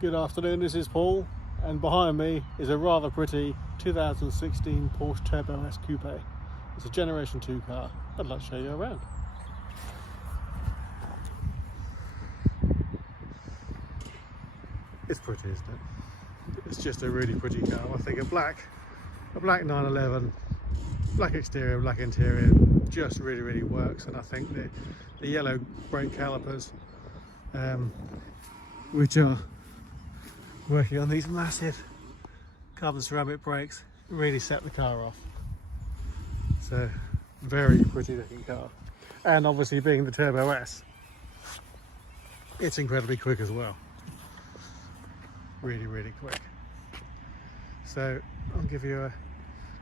Good afternoon, this is Paul, and behind me is a rather pretty 2016 Porsche Turbo S Coupe. It's a Generation 2 car. I'd like to show you around. It's pretty, isn't it? It's just a really pretty car. I think a black 911, black exterior, black interior, just really works. And I think the yellow brake calipers, which are working on these massive carbon ceramic brakes, really set the car off. So very pretty looking car, and obviously being the Turbo S, it's incredibly quick as well. Really quick. So I'll give you a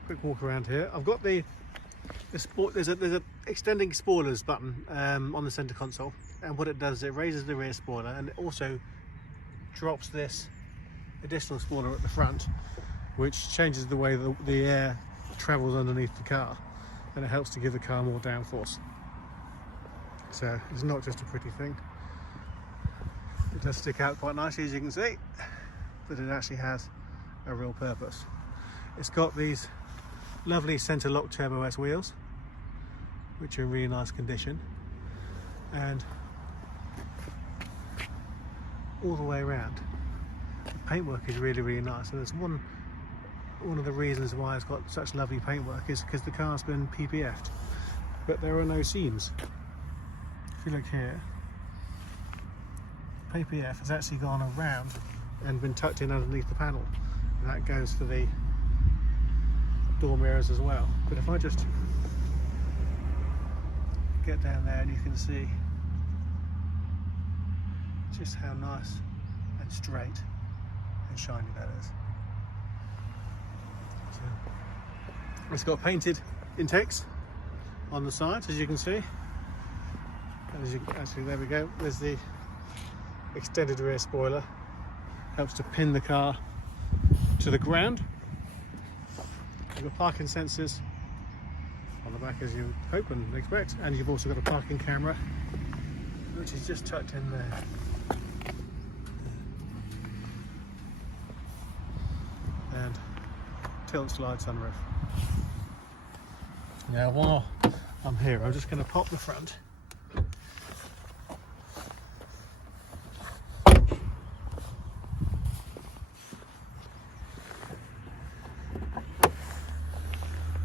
quick walk around here. I've got the sport. There's a extending spoilers button on the center console, and what it does is it raises the rear spoiler, and it also drops this additional spoiler at the front, which changes the way the air travels underneath the car, and it helps to give the car more downforce. So it's not just a pretty thing. It does stick out quite nicely, as you can see, but it actually has a real purpose. It's got these lovely center lock Turbo S wheels, which are in really nice condition, and all the way around the paintwork is really nice. And there's one of the reasons why it's got such lovely paintwork is because the car's been PPF'd, but there are no seams. If you look here, PPF has actually gone around and been tucked in underneath the panel, and that goes for the door mirrors as well. But if I just get down there, and you can see just how nice and straight and shiny that is. So, it's got painted intakes on the sides, as you can see. And actually, there we go. There's the extended rear spoiler. Helps to pin the car to the ground. You've got parking sensors on the back, as you hope and expect, and you've also got a parking camera, which is just tucked in there. And tilt slide sunroof. Now while I'm here, I'm just going to pop the front.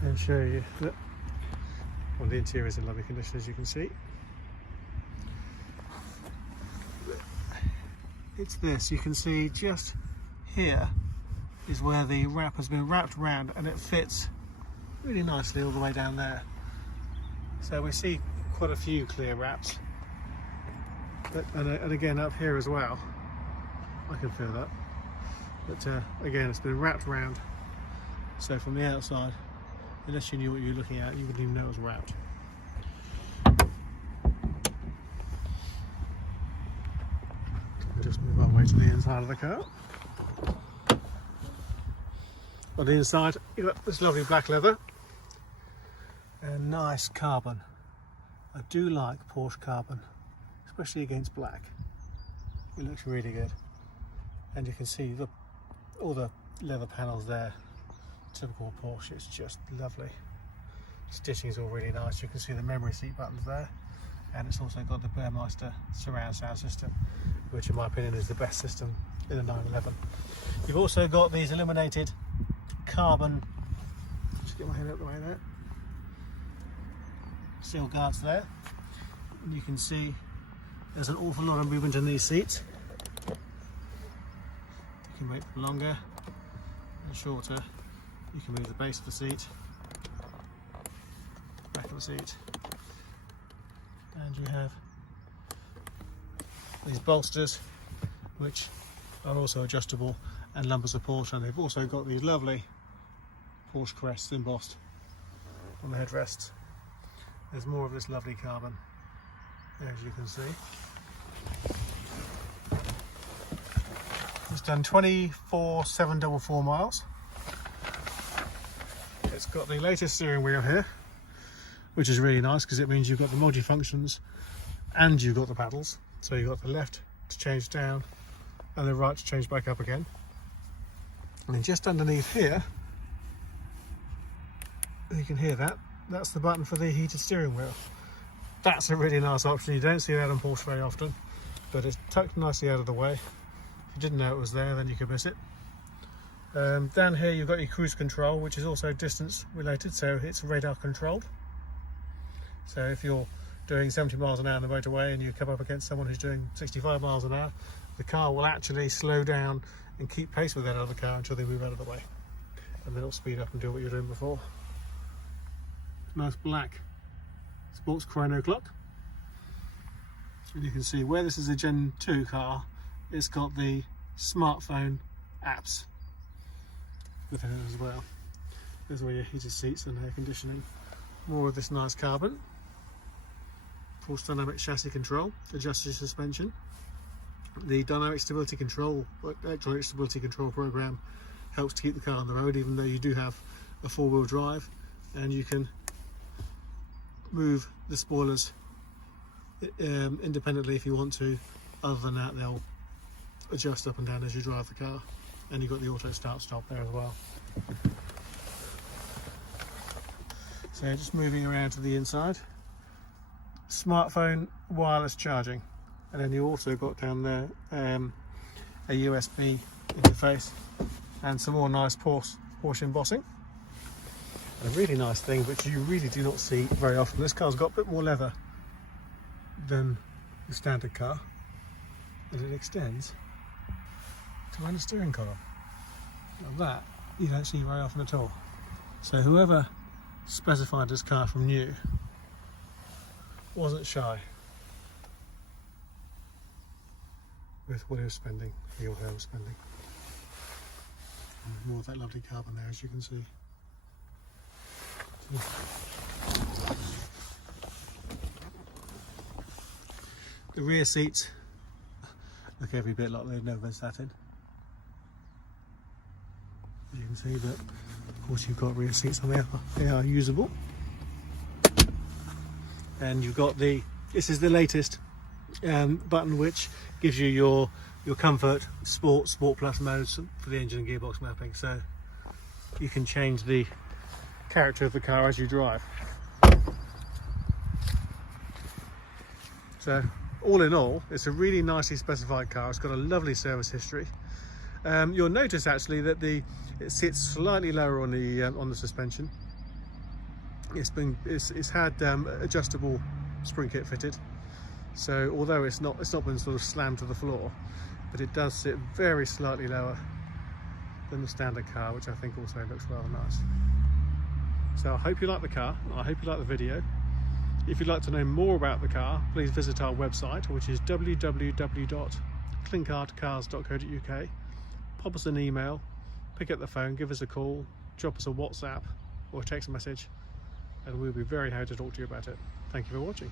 And show you that the interior is in lovely condition, as you can see. It's this, you can see just here is where the wrap has been wrapped around, and it fits really nicely all the way down there. So we see quite a few clear wraps, and again up here as well, I can feel that. But again, it's been wrapped around, so from the outside, unless you knew what you were looking at, you wouldn't even know it was wrapped. We'll just move our way to the inside of the car. On the inside, you've got this lovely black leather and nice carbon. I do like Porsche carbon, especially against black. It looks really good. And you can see all the leather panels there. Typical Porsche, it's just lovely. Stitching is all really nice. You can see the memory seat buttons there, and it's also got the Burmeister surround sound system, which in my opinion is the best system in a 911. You've also got these illuminated carbon, just get my head out the way there, seal guards there, and you can see there's an awful lot of movement in these seats. You can make them longer and shorter. You can move the base of the seat, back of the seat, and you have these bolsters, which are also adjustable and lumbar support, and they've also got these lovely Porsche crests embossed on the headrests. There's more of this lovely carbon, as you can see. It's done 24,744 miles. It's got the latest steering wheel here, which is really nice because it means you've got the multi-functions and you've got the paddles. So you've got the left to change down and then right to change back up again. And then just underneath here, you can hear that, that's the button for the heated steering wheel. That's a really nice option. You don't see that on Porsche very often, but it's tucked nicely out of the way. If you didn't know it was there, then you could miss it. Down here you've got your cruise control, which is also distance related, so it's radar controlled. So if you're doing 70 miles an hour on the motorway and you come up against someone who's doing 65 miles an hour, the car will actually slow down and keep pace with that other car until they move out of the way, and then it'll speed up and do what you're doing before. Nice black sports chrono clock, and you can see where this is a Gen 2 car, it's got the smartphone apps with it as well. There's all your heated seats and air conditioning. More of this nice carbon. Force dynamic chassis control, adjusted suspension. The dynamic stability control, electronic stability control program helps to keep the car on the road, even though you do have a four-wheel drive, and you can move the spoilers independently if you want to. Other than that, they'll adjust up and down as you drive the car, and you've got the auto start stop there as well. So just moving around to the inside, smartphone wireless charging, and then you also got down there a USB interface and some more nice Porsche embossing. And a really nice thing which you really do not see very often, this car's got a bit more leather than the standard car, and it extends to run a steering column. Now that you don't see very often at all. So whoever specified this car from new wasn't shy with what he was spending, he or her was spending. And more of that lovely carbon there, as you can see. The rear seats look every bit like they've never been sat in. As you can see, but of course you've got rear seats on there, they are usable. And you've got this is the latest button, which gives you your comfort, sport plus modes for the engine and gearbox mapping, so you can change the character of the car as you drive. So all in all, it's a really nicely specified car. It's got a lovely service history. You'll notice actually that it sits slightly lower on the suspension. It's had adjustable spring kit fitted, so although it's not been sort of slammed to the floor, but it does sit very slightly lower than the standard car, which I think also looks rather nice. So I hope you like the car, and I hope you like the video. If you'd like to know more about the car, please visit our website, which is www.clinkartcars.co.uk. Pop us an email, pick up the phone, give us a call, drop us a WhatsApp or a text message, and we'll be very happy to talk to you about it. Thank you for watching.